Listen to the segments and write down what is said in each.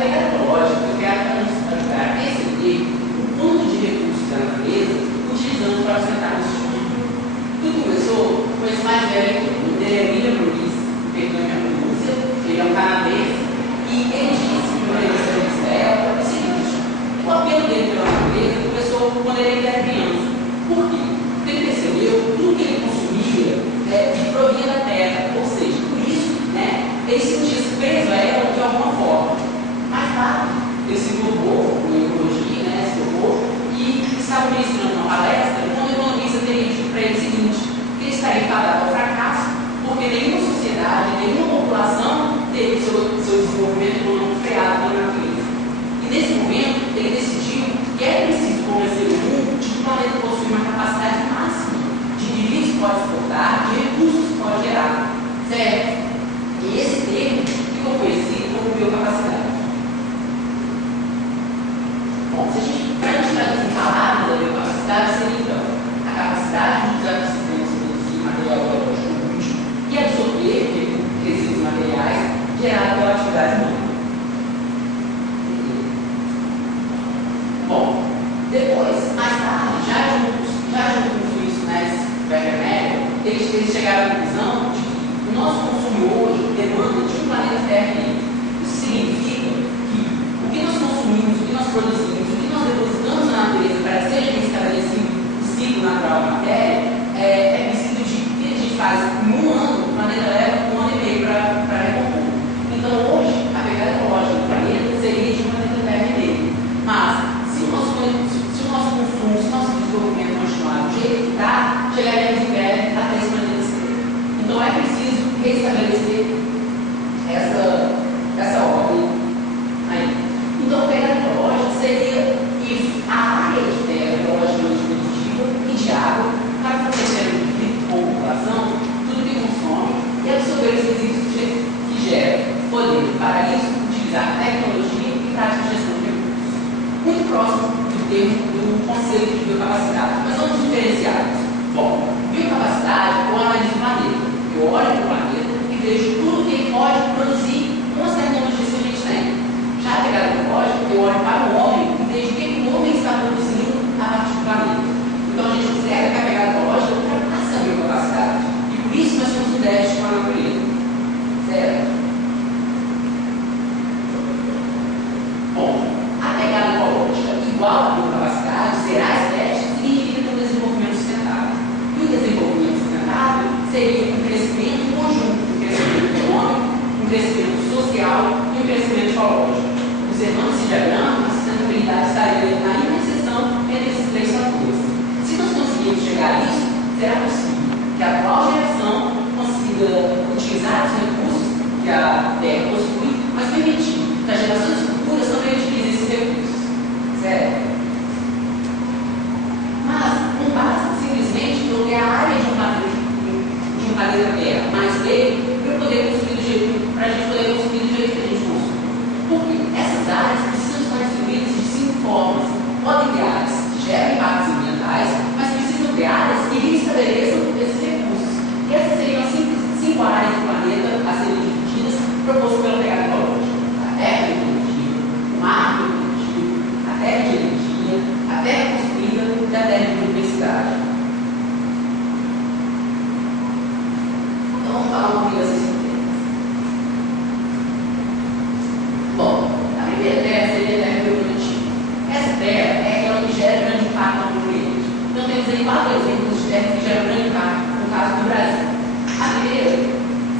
pegada ecológica eu quero ajudar a perceber o quanto de recursos da natureza utilizamos para sustentar esse tipo de vida. Tudo começou com esse mais velho aqui, o William Bruce, perdão minha pronúncia, ele é um canadense, e ele disse que uma revista é o seguinte: o apelo dele pela natureza começou quando ele era criança. Por quê? Porque ele percebeu que tudo que ele consumia provinha da terra, ou seja, por isso, ele se sentia preso a ela de alguma forma. Mais tarde, ele se formou em ecologia, se formou, e estava ministrando uma palestra, quando o economista teria dito para ele o seguinte: que ele estaria fadado ao fracasso, porque nenhuma sociedade, nenhuma população teve seu desenvolvimento econômico freado pela natureza. E nesse momento, ele decidiu que é preciso convencer o mundo de que o planeta possui uma capacidade máxima de limites que pode suportar, de recursos que pode gerar. Certo? E esse termo ficou conhecido como biocapacidade. Bom, para a gente traduzir em palavras da biocapacidade, seria então a capacidade de usar disciplinas produzir material biológico útil e absorver resíduos materiais gerados pela atividade humana. Bom, depois, mais tarde, já junto com isso, eles chegaram à conclusão de que o nosso consumo hoje demanda de um planeta Terra livre. Isso significa que o que nós consumimos, o que nós produzimos, o que nós depositamos na natureza para que seja estabelecido o ciclo natural da matéria, é preciso de que a gente faz em um ano, o planeta leva 1 ano e meio para recompor. Então hoje, a pegada ecológica do planeta seria de um planeta Terra livre. Mas, se o nosso consumo, se o nosso desenvolvimento continuar do jeito que está, chegaremos em breve a 3 planetas Terra. Então é preciso restabelecer essa ordem aí. Então, a pegada ecológica seria isso, a área de terra ecologicamente produtiva e de água para fornecer ao indivíduo ou população tudo que consome e absorver os resíduos que gera, podendo, para isso, utilizar tecnologia e prática de gestão de recursos. Muito próximo do termo do conceito de biocapacidade. Mas vamos diferenciar isso. Bom, biocapacidade é uma análise do planeta. Eu olho para o planeta e vejo tudo que ele pode produzir com as tecnologias que a gente tem. Já a pegada ecológica, eu olho para o homem e vejo o que o homem está produzindo a partir do planeta. Então a gente observa que a pegada ecológica ultrapassa a biocapacidade. E por isso nós temos um déficit com a natureza. Certo? Bom, a pegada ecológica igual à biocapacidade será estética, significa ter um desenvolvimento sustentável. E o desenvolvimento sustentável seria um crescimento conjunto, um crescimento econômico, um crescimento social e um crescimento ecológico. Observando esse diagrama, a sustentabilidade estaria na interseção entre esses 3 fatores. Se nós conseguirmos chegar a isso, será possível que a atual geração consiga utilizar os recursos que a Terra possui, mas permitir que as gerações futuras também utilizem esses recursos. Certo? Mas não basta simplesmente trocar a área de um planeta Terra, mas dele, para a gente poder consumir do jeito que a gente consome. Porque essas áreas precisam estar distribuídas de 5 formas. Podem ter áreas que geram impactos ambientais, mas precisam ter áreas que restabeleçam esses recursos. E essas seriam as 5 áreas do planeta a serem divididas, propostas pela pegada ecológica: a terra produtiva, o mar produtivo, a terra de energia, a terra construída e a terra de biodiversidade. Então vamos falar um pouquinho dessas temas. Bom, a primeira terra seria a terra bioprodutiva. Essa terra é aquela que gera grande impacto no ambiente. Então temos aí 4 exemplos de terra que geram grande impacto, no caso do Brasil. A primeira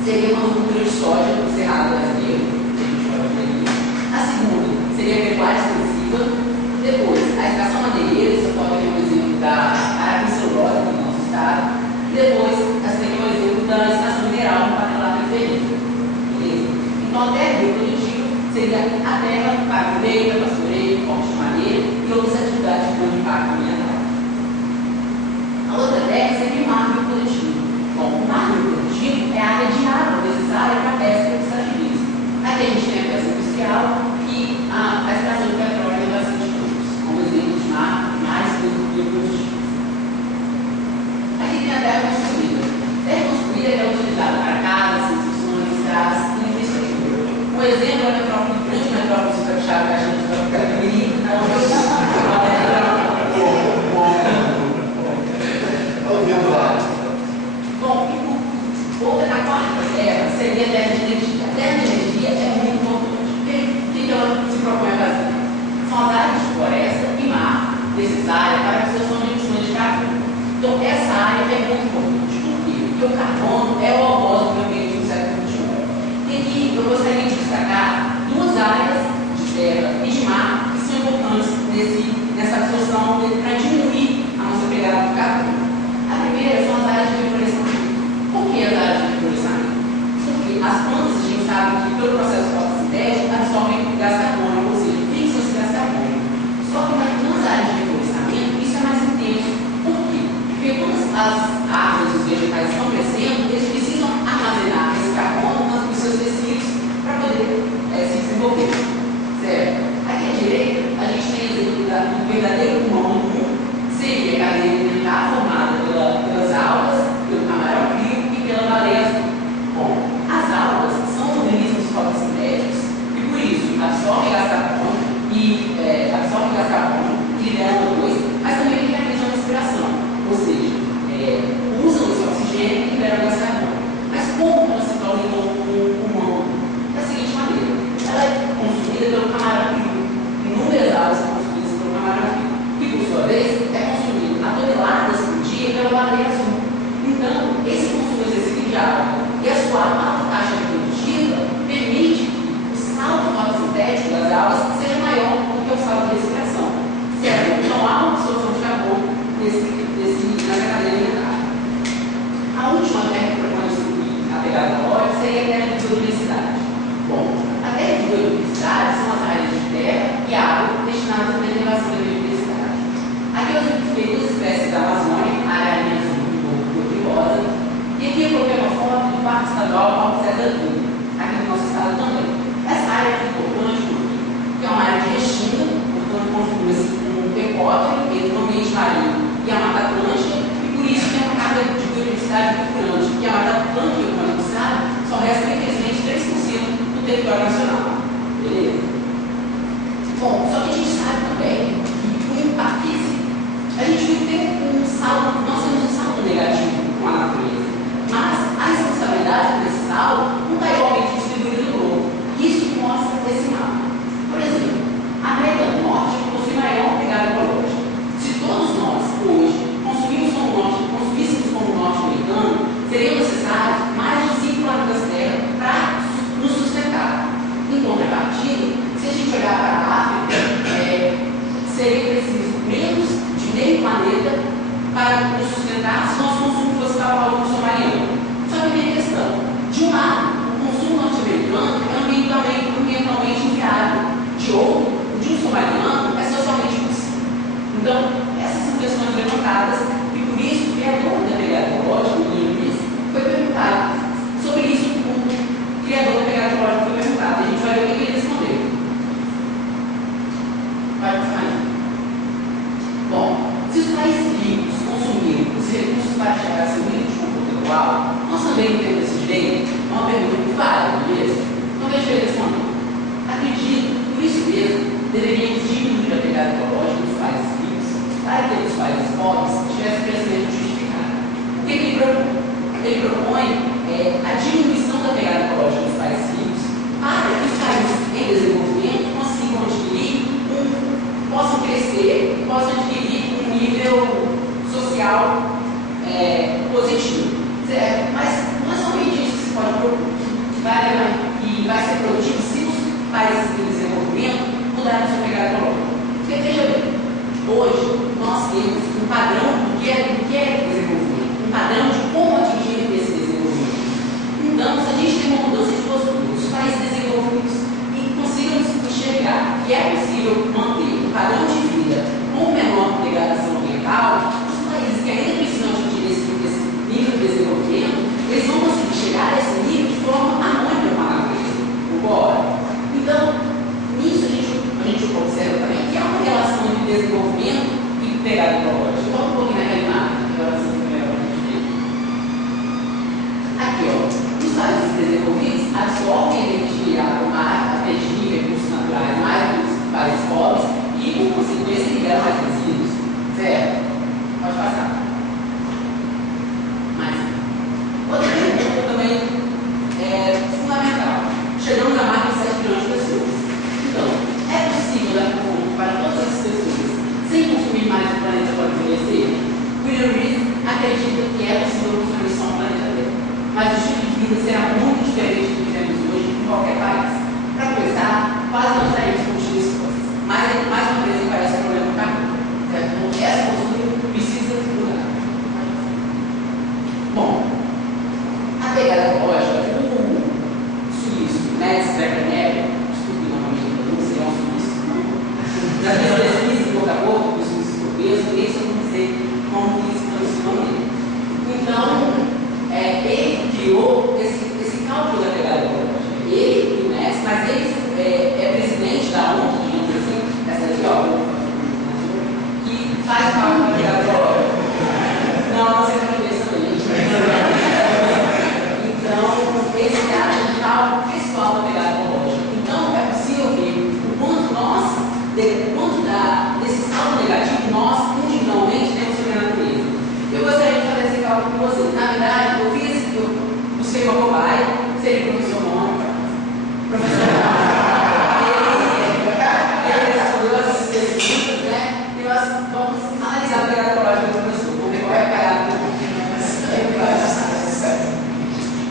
seria uma cultura de soja no Cerrado brasileiro, que a gente pode ver aqui. A segunda seria a pecuária extensiva. Depois, a estação madeireira, você pode ver um exemplo da Arapicelulose no nosso estado. Depois, você tem um exemplo da estação mineral no Panela Periferia. Beleza? Então, a terra bioprodutiva seria a terra para colheita, pastoreio, corte de madeira e outras atividades de grande impacto ambiental. A outra terra seria o mar bioprodutivo. Bom, o mar bioprodutivo é a área de água necessária para a pesca e extrativismo. Aqui a gente tem a pesca industrial e a extração de petróleo e elevação de tubos, como exemplo de mais bioprodutivos. Aqui tem a terra construída. Terra construída é utilizada para casas, construções, estradas e infraestrutura. Um exemplo é a grande metrópole aqui eu gostaria de destacar duas áreas de terra e de mar que são importantes nessa absorção para diminuir a nossa pegada de carbono. A primeira são as áreas de reflorestamento. Por que as áreas de reflorestamento? Porque as plantas, a gente sabe que pelo processo fotossintético absorvem gás carbônico, ou seja, fixam esse gás carbônico. Só que nas áreas de reflorestamento isso é mais intenso. Por quê? Porque quando as árvores e os vegetais estão crescendo, eles precisam armazenar esse carbono nos seus tecidos para poder se desenvolver. Certo? Aqui à direita, a gente tem o exemplo do verdadeiro pulmão do mundo, seria a cadeia alimentar formada pelas algas, pelo camarão frio e pela baleia. Bom, as algas são organismos fotossintéticos e por isso absorvem gás carbônico e liberam O2, mas também realizam a respiração, ou seja, usam esse oxigênio e liberam gás carbônico. Mas como ela se torna um pulmão? Da seguinte maneira, ela é consumida pelo camarão frio. Inúmeras algas são consumidas pelo camarão frio, que por sua vez é consumido a toneladas por dia pela baleia azul. Então, esse consumo excessivo de água e a sua alta taxa reprodutiva permite que o saldo fotossintético das algas seja maior do que o saldo de respiração. Certo? Então há uma absorção de carbono nessa cadeia alimentar. A última terra que propõe subir a pegada calórica seria a terra de biodiversidade. Bom, a terra de biodiversidade são as áreas de terra e água destinadas à preservação da biodiversidade. Aqui eu exemplifiquei duas espécies da Amazônia, a área areia muito perigosa, e aqui eu coloquei uma foto do Parque Estadual Paulo César Filho, aqui no nosso estado também. Essa área é importante porque é uma área de restinga, portanto configura-se um pecótero entre o ambiente marinho e a Mata Atlântica, e por isso tem uma carga de biodiversidade muito grande, porque a Mata Atlântica, como a gente sabe, só resta infelizmente 3% do território nacional. Beleza? Bom, só que a gente sabe também que o impacto, a gente tem um saldo, nós temos um saldo negativo com a natureza, mas a responsabilidade desse saldo não está igualmente distribuída no globo. Isso mostra esse mapa. Por exemplo, a América do Norte possui maior pegada ecológica. Se todos nós, hoje, consumíssemos como norte-americano, seriam necessários mais de 5 planetas Terra para nos sustentar. Em contrapartida, se a gente olhar para a África, seria preciso menos de meio planeta para nos sustentar se nosso consumo fosse tal valor do submarino. Só que tem a questão: de um lado, o consumo norte-americano é ambientalmente inviável, de outro, o de um submarino é socialmente possível. Então, essas são questões levantadas e por isso o criador da pegada ecológica, o Greenpeace, foi perguntado sobre isso. O criador da pegada ecológica foi perguntado. A gente vai ver o que ele respondeu. Vai passar aí. Bom, se os países ricos consumirem os recursos para chegar a seu nível de conforto atual, nós também não temos esse direito? É uma pergunta muito válida, não é mesmo? Então deixa eu responder. Acredito, por isso mesmo, deveríamos diminuir a pegada ecológica dos países ricos para que os países pobres tivessem crescimento justificado. O que ele propõe? Ele propõe a diminuição da pegada ecológica dos países ricos para que os países em desenvolvimento consigam possam crescer, possam adquirir um nível social positivo. Certo? Mas não é somente isso que se pode propor. Que vai ser produtivo se os países em desenvolvimento mudarem sua pegada ecológica. Porque veja bem, hoje nós temos um padrão do que é desenvolvimento, um padrão de como atingir esse desenvolvimento. Então, se a gente tem uma mudança de postura dos países desenvolvidos e consigamos enxergar que é possível manter um padrão de vida com menor degradação ambiental, os países que ainda precisam atingir esse nível de desenvolvimento, eles vão conseguir chegar a esse nível de forma harmônica com a natureza. Concorda? Então, nisso a gente observa também que há uma relação de desenvolvimento e pegada ecológica. Volta um pouquinho naquela imagem, que agora sim melhor para a gente ver. qualquer país. Para começar, quase não estaremos discutindo esforços. Mas, mais uma vez, parece um problema para mim. Então, essa postura precisa mudar. Bom, a pegada ecológica, o suíço, Max Weber, estudo normalmente a pronúncia, é um suíço, já fez pesquisa em boca a boca, com os suíços portugueses, nem sei como dizer como que eles pronunciam ele. Então, ele criou esse cálculo da pegada ecológica. Ele e o Max, mas ele é presidente da ONU, digamos assim, essa aqui, ó, que faz cálculo da pegada ecológica. Não, você não conhece também. Então, esse cara é um cálculo pessoal da pegada ecológica. Então, é possível ver o quanto desse saldo negativo, nós, individualmente, temos sobre a natureza. Eu gostaria de fazer esse cálculo com vocês. Na verdade, eu busquei uma cobaia, seria o professor Mônica. Professor ele respondeu as perguntas, né? E nós vamos analisar a pegada ecológica do professor. Vamos ver qual é a pegada do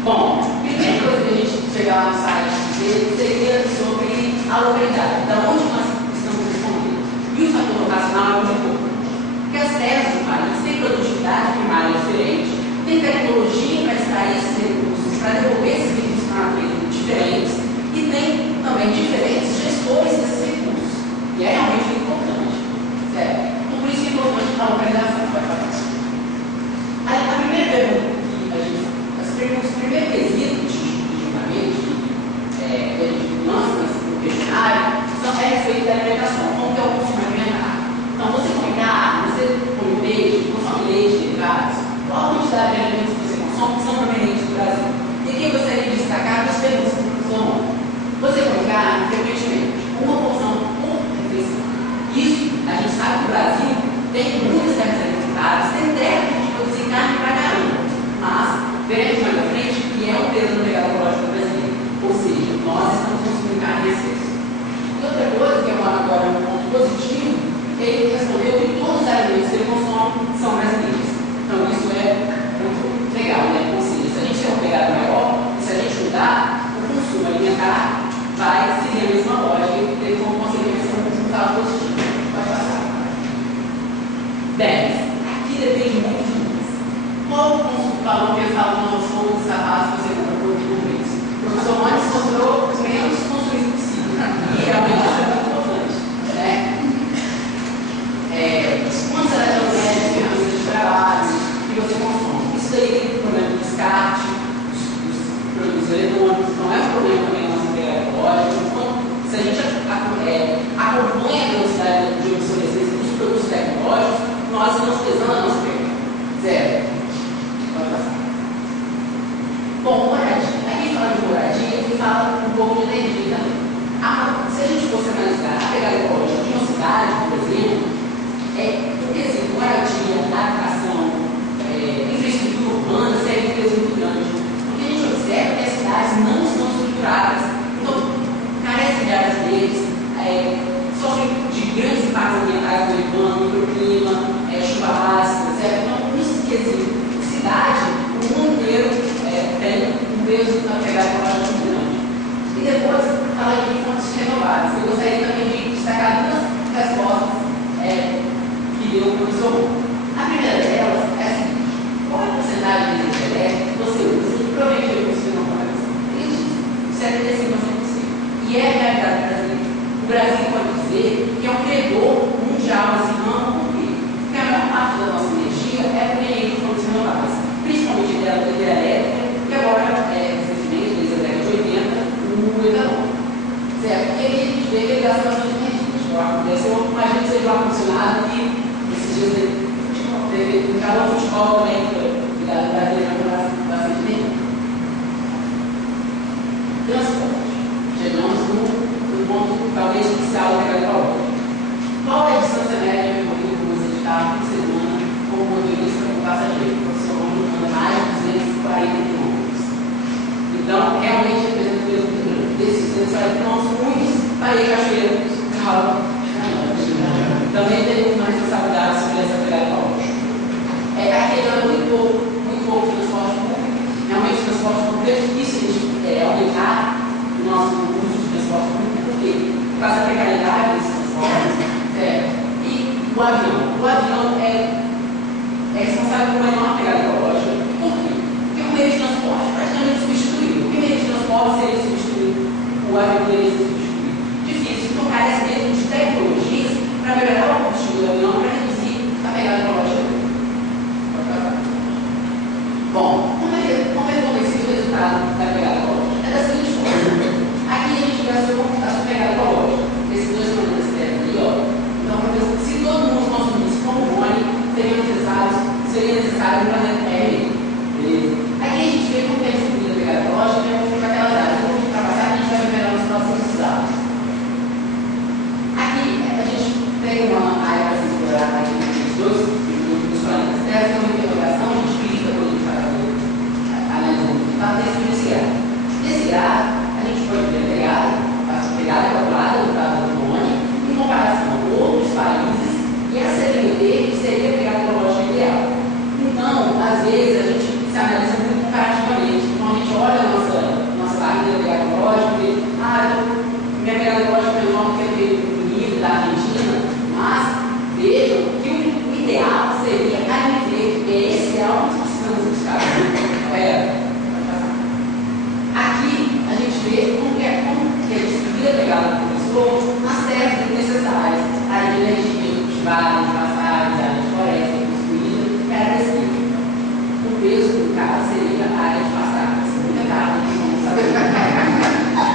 Bom, a primeira coisa que a gente chegar lá no site dele seria sobre a localidade, da onde nós estamos respondendo. E o fator locacional é muito pouco. Porque as terras do país têm produtividade primária diferente, tem tecnologia para extrair esses recursos, para devolver esses recursos para a natureza diferentes, e tem também diferentes gestores desses recursos. E é realmente importante. Certo? Então, por isso é importante a localização. A primeira pergunta que a gente. Os primeiros quesitos de julgamento que a gente lança no questionário é a respeito da alimentação, como que é o consumo alimentar. Então, você come carne, você come leite, consome leite, derivados, qual a quantidade de alimentos que você consome que são provenientes do Brasil? E aqui eu gostaria de destacar duas perguntas para o professor. Você come carne, frequentemente, uma porção por refeição. Isso, a gente sabe que o Brasil tem muitas terras alimentares, tem terra que produzir carne para caramba, mas veremos mais à frente que é um peso no pegada ecológica brasileira. Ou seja, nós estamos consumindo carne em excesso. E outra coisa, que é agora um ponto positivo, ele respondeu que todos os alimentos que ele consome são brasileiros. Então isso é muito legal, né? Ou seja, se a gente tem uma pegada maior, e se a gente mudar, o consumo alimentar vai seguir a mesma lógica e ter como consequência um resultado positivo. Pode passar. 10. Aqui depende muito de nós. Qual o valor que ele fala nos fontes da base que você compra por mês? O professor Mônica mostrou os menos consumismo possível. E realmente isso é muito importante. Né? Quantos eletrodomésticos, ferramentas de trabalho que você consome? Isso daí tem problema de descarte, dos produtos eletrônicos, não é um problema também na nossa pegada ecológica. Então, se a gente acompanha a velocidade de obsolescência dos produtos tecnológicos, nós estamos pesando a nossa pegada. Zero. Bom, moradia. Aqui fala de moradia e fala um pouco de energia também. Se a gente fosse analisar a pegada ecológica de uma cidade, por exemplo, o quesito moradia, habitação, infraestrutura urbana seria um peso muito grande. Porque a gente observa que as cidades não estão estruturadas, então carecem de áreas verdes, sofrem de grandes impactos ambientais do urbano, microclima, chuva ácida, certo? Então, isso quesito cidade, o mundo inteiro tem um peso na pegada ecológica muito grande. E depois, fala de fontes renováveis. Eu gostaria também de destacar duas respostas que deu o professor. A primeira delas é a seguinte: qual é a porcentagem de energia elétrica que você usa que provavelmente recursos renováveis? Ele diz 75%. E é a realidade brasileira. O Brasil pode dizer que é um credor mundial nesse ramo, porque a maior parte da nossa energia é proveniente de fontes renováveis, principalmente a hidrelétrica, que agora, recentemente, desde a década de 80, o etanol. Certo? Porque aí a gente vê que ele gasta bastante energia. Eu imagino que seja um ar-condicionado que esses dias teve um calor de futebol também, ligado à Brasília, bastante tempo. Transporte. Chegamos no ponto talvez crucial da pegada ecológica. Qual é a distância média percorrida por você de carro por semana como motorista com passageiro? Profissionalmente anda mais de 240 quilômetros. Então, realmente, representa um peso muito grande. Desses 240 quilômetros, muitos parei cachoeira, carro. Também tem uma responsabilidade sobre essa pegada ecológica. Aqui anda muito pouco transporte público. Realmente, o transporte público é difícil de aumentar no por causa da precariedade desses transportes, certo? E o avião é responsável por uma enorme pegada ecológica. Por quê? Porque o meio de transporte praticamente substituiu. O meio de transporte seria substituir, o avião poderia ser substituído. Difícil, então carece mesmo de tecnologias para melhorar o combustível do avião para reduzir a pegada ecológica. Bom, como é conhecido o resultado da pegada ecológica? É da seguinte forma. Aqui a gente vê a sua pegada ecológica. Esses dois maneras ali, ó. Então, se todo mundo consumisse como Rony, seria necessário um planeta Terra. Beleza? Aqui a gente vê como é distribuída a pegada ecológica, eu vou ficar aquela data. Eu vou trabalhar, a gente vai ver nos próximos dados. Aqui a gente tem uma área para se explorar aqui nos dois planetas Terra, tem uma interrogação, a gente clica quando a gente faz a análise do resultado desse gráfico. Nesse gráfico, a gente pode ver a pegada calculada do caso do Rony em comparação com outros países e a CND seria a pegada ecológica ideal. Então, às vezes, a gente se analisa muito comparativamente. Então, a gente olha a nossa barriga da pegada ecológica e minha pegada ecológica é menor do que a do Rio, da Argentina, mas vejam que o ideal seria a MV, que é esse ideal que nós precisamos buscar. Aqui, a gente vê como que é distribuída a pegada do esgoto nas terras necessárias, área de energia, cultivada, de passagens, área de floresta, construída, e área descrita. O peso do carro seria a área de passagens. Muito errado, a gente não sabe. Então,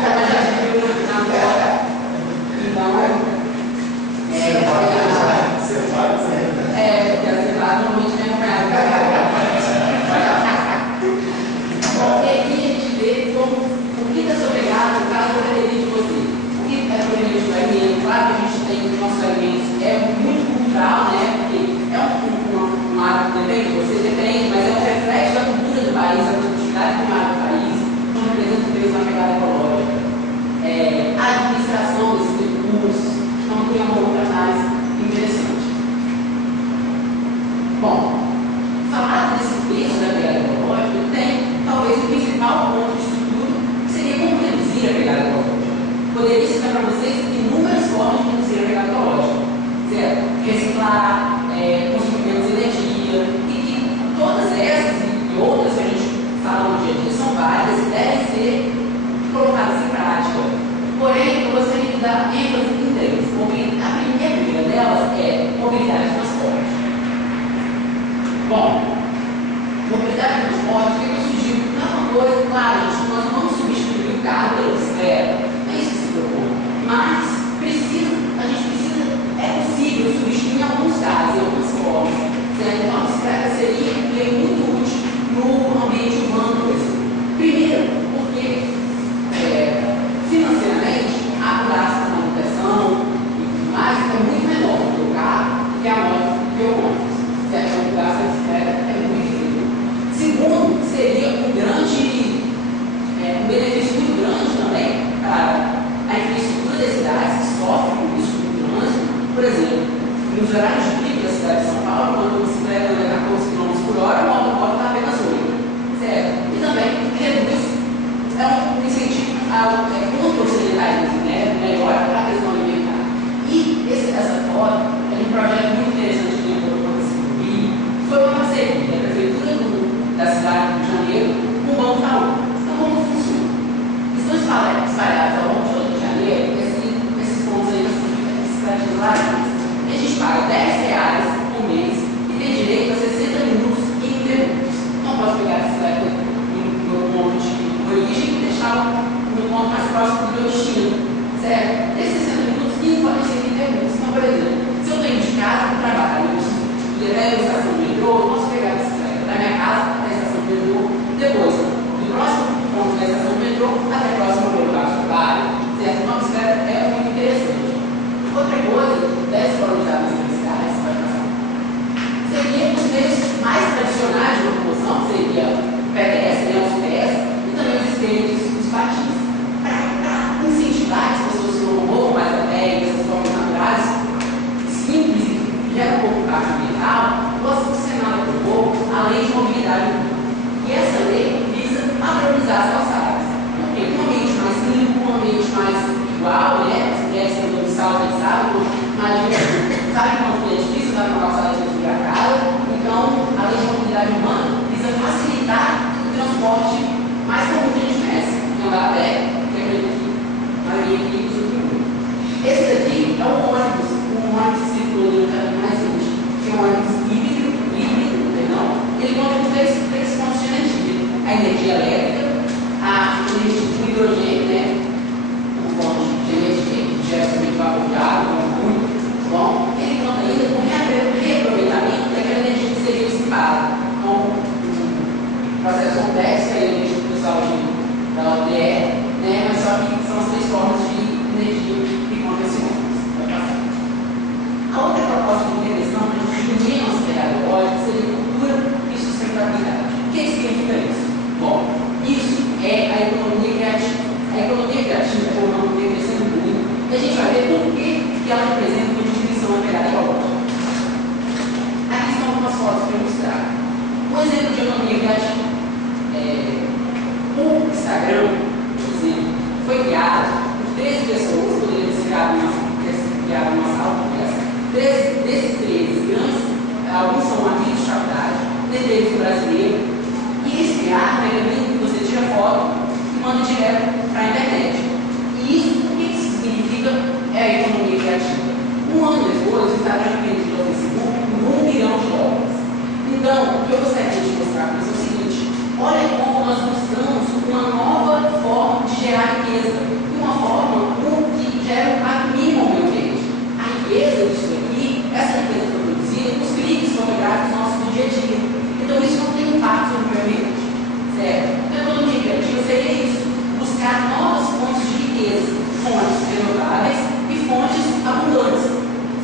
a gente viu na tela. Então, porque a cevada normalmente vem acompanhada. E aqui a gente vê como o que está sobregado no caso da proveniente de você. O que é proveniente do alimento? Claro que a gente tem os nossos alimentos, é muito cultural, né? Porque é um hábito também, você depende, mas é um reflexo da cultura do país, a produtividade primária do país, então representa mesmo uma pegada ecológica. A administração desses recursos, então tem uma outra análise interessante. Bom, falar desse peso da pegada ecológica tem talvez o principal ponto de estudo, que seria como reduzir a pegada ecológica. Poderia citar para vocês inúmeras formas de reduzir a pegada ecológica, certo? Reciclar, consumir menos energia, e que todas essas e outras que a gente fala no dia a dia são válidas e devem ser colocadas em prática. Porém, eu gostaria de dar ênfase em três. A primeira delas é mobilidade de transporte. Bom, mobilidade de transporte, o que surgiu? Não é uma coisa, claro, gente, nós não vamos substituir o carro pela bicicleta, é isso que se propõe. Mas a gente precisa, é possível substituir em alguns casos, em algumas formas. Certo? Então, a bicicleta seria um meio muito útil no ambiente urbano, por exemplo. Primeiro, porque financeiramente a gasto de manutenção e tudo mais é muito menor do que o carro, que a moto, que o ônibus. Certo? Então, o gasto da bicicleta é muito inferior. Segundo, seria um benefício muito grande também para a infraestrutura das cidades que sofre com isso do trânsito. Por exemplo, nos horários de pico da cidade de São Paulo, quando a bicicleta anda a 14 km por hora, a moto está apenas 8. Certo? E também reduz, é um incentivo contra o sedentarismo, né? Melhor para a questão alimentar. E essa foto é um projeto muito interessante que eu estou Rio. Foi uma parceria da Prefeitura da cidade do Rio de Janeiro com o Banco Itaú. Então, como funciona? Estão espalhados ao longo de todo o Rio de Janeiro, esses pontos aí das bicicletas lá. A gente paga R$10 por mês e tem direito a 60 minutos ininterruptos. Não posso pegar a bicicleta no ponto de origem e deixá-la no ponto mais próximo do meu destino. Certo? Nesses 60 minutos, 15 podem ser ininterruptos. Então, por exemplo, se eu estou indo de casa para o trabalho, eu levo a estação de metrô, eu posso pegar a bicicleta da minha casa até a estação de metrô, depois, do próximo ponto da estação de metrô até o próximo lugar de trabalho. Certo? Uma bicicleta é muito interessante. Outra coisa, deve valorizar nas universidades, seria os meios mais tradicionais de locomoção, seria o pedestre, né, os pés, e também os skates, os patins. Para incentivar as pessoas que locomovam mais a pé e essas formas naturais, simples e gera um pouco de impacto ambiental, nós funcionamos um pouco a lei de mobilidade urbana. E essa lei visa padronizar as calçadas. Porque no ambiente mais proposta de intervenção para diminuir a nossa pegada ecológica seria cultura e sustentabilidade. O que significa isso? Bom, isso é a economia criativa. A economia criativa é uma economia crescendo muito e a gente vai ver por que ela representa uma diminuição da pegada ecológica. Aqui estão algumas fotos para ilustrar. Um exemplo de economia criativa. O Instagram, por exemplo, foi criado por 13 pessoas, poderia ser criado uma sala dessa. Desses 13 grandes, alguns são amigos de faculdade, dentre brasileiros, e eles criaram um mecanismo que você tira foto e manda direto para a internet. E isso, o que isso significa? É a economia criativa. Um ano depois, o Instagram vendeu ao Facebook por $1 bilhão. Então, o que eu gostaria de mostrar para vocês é o seguinte: olha como nós buscamos uma nova forma de gerar riqueza, uma forma que gera um impacto mínimo ao meio ambiente. A riqueza disso aqui, essa riqueza foi produzida com os cliques fotográficos nossos do dia a dia. Então, isso não tem impacto sobre o meio ambiente. Certo? Então, a economia criativa seria isso: buscar novas fontes de riqueza, fontes renováveis e fontes abundantes.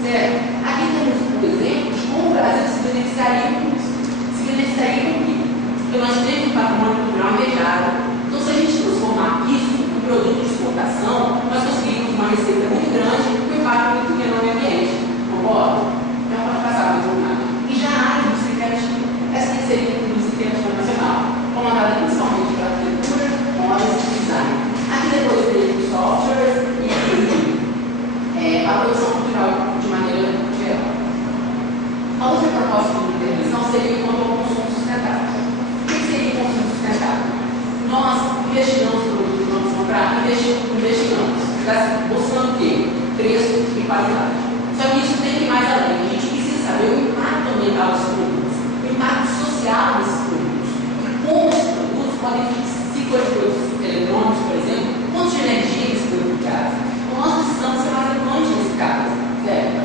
Certo? Aqui temos um exemplo de como o Brasil se beneficiaria com isso. Se beneficiaria com o quê? Porque nós temos um patrimônio cultural invejado. Então, se a gente transformar isso em produto de exportação, nós conseguimos uma receita muito grande e um impacto muito pequeno no meio ambiente. Concorda? Então, pode passar para o nada. E já há indústria criativa. Essa tem que ser a indústria criativa nacional, comandada principalmente pela arquitetura, modas e design. Aqui depois tem softwares e a produção cultural de maneira geral. A outra proposta de intervenção seria quanto ao consumo sustentável. O que seria consumo sustentável? Nós investigamos no produto que vamos comprar, investigamos, buscando o quê? Preço e qualidade. Só que isso tem que ir mais além. A gente precisa saber o impacto ambiental dos produtos, o impacto social desses produtos, e como esses produtos podem, se for de produtos eletrônicos, por exemplo, quanto de energia eles podem ficar. Então, nós precisamos ser mais atuantes nesse caso. Certo?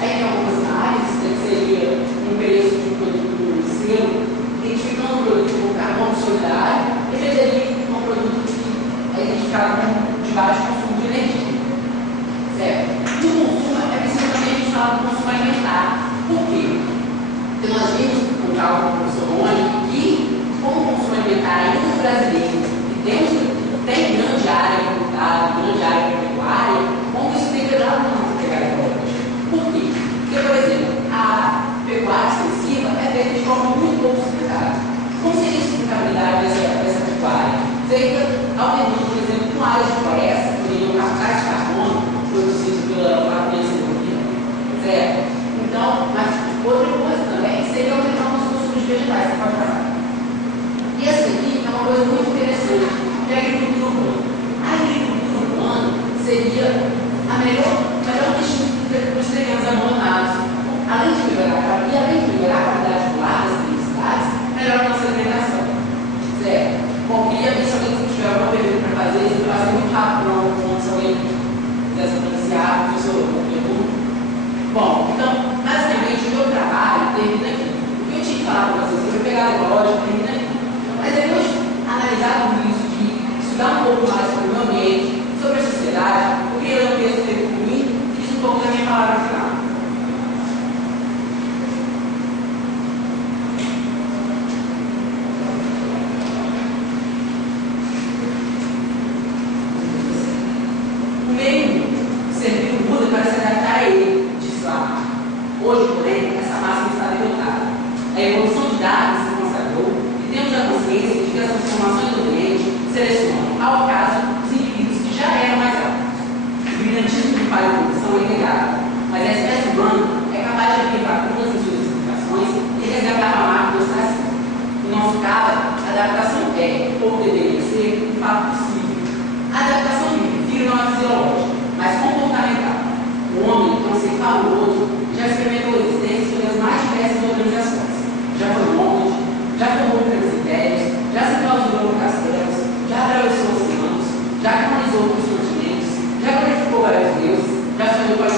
Aí tem algumas análises, que seria um preço de um produto no selo, identificando um produto com carbono solidário, e teria um produto que é identificado como de baixo consumo de energia. Certo? E o consumo é preciso também a gente falar do consumo alimentar. Por quê? Porque nós vimos um cálculo do professor Rony que, como o consumo alimentar é muito brasileiro, e tem grande área agricultada, grande área agropecuária, como isso tem gerado uma nossa pegada ecológica. Por quê? Porque, por exemplo, a pecuária extensiva é feita de forma muito pouco sustentável. Como seria a sustentabilidade dessa pecuária? Feita aumentando, por exemplo, com áreas de floresta, que teriam captais de carbono produzidos pela matriz ecológica. Certo? Então, mas outra coisa também seria aumentar o nosso consumo de vegetais, que pode passar. E essa aqui é uma coisa muito interessante, que é a agricultura urbana. A agricultura urbana seria a melhor destino para os terrenos abandonados. Além de melhorar a qualidade do ar das cidades, melhora a nossa alimentação. Certo? Bom, queria ver se alguém tiver alguma pergunta para fazer, isso vai ser muito rápido, não, se alguém quisesse pronunciar, professor, pergunta. Bom, então, basicamente, o meu trabalho termina aqui. O que eu tinha que falar para vocês sobre pegada ecológica termina aqui. Mas depois de analisar tudo isso, de estudar um pouco mais sobre o meio ambiente, sobre a sociedade, eu queria ler um texto feito por mim e fiz um pouco da minha palavra final. O meio serviu o Buda para se adaptar a ele, disse lá. Hoje, porém, essa máxima está derrotada. A evolução de dados se consagrou e temos a consciência de que as transformações do ambiente selecionam, ao caso, os indivíduos que já eram mais altos. O brilhantismo que faz a evolução é inegável, mas a espécie humana é capaz de aplicar todas as suas explicações e resgatar a marca do ostracismo. No nosso caso, a adaptação é, ou deveria ser, um fato possível. A adaptação de indivíduo não é fisiológica, mas comportamental. O homem, que é um ser fabuloso, já experimentou a existência pelas mais diversas organizações. Já foi nômade, já formou grandes impérios, já se clausurou em castelos, já atravessou oceanos, já colonizou outros continentes, já glorificou vários deuses, já sonhou com a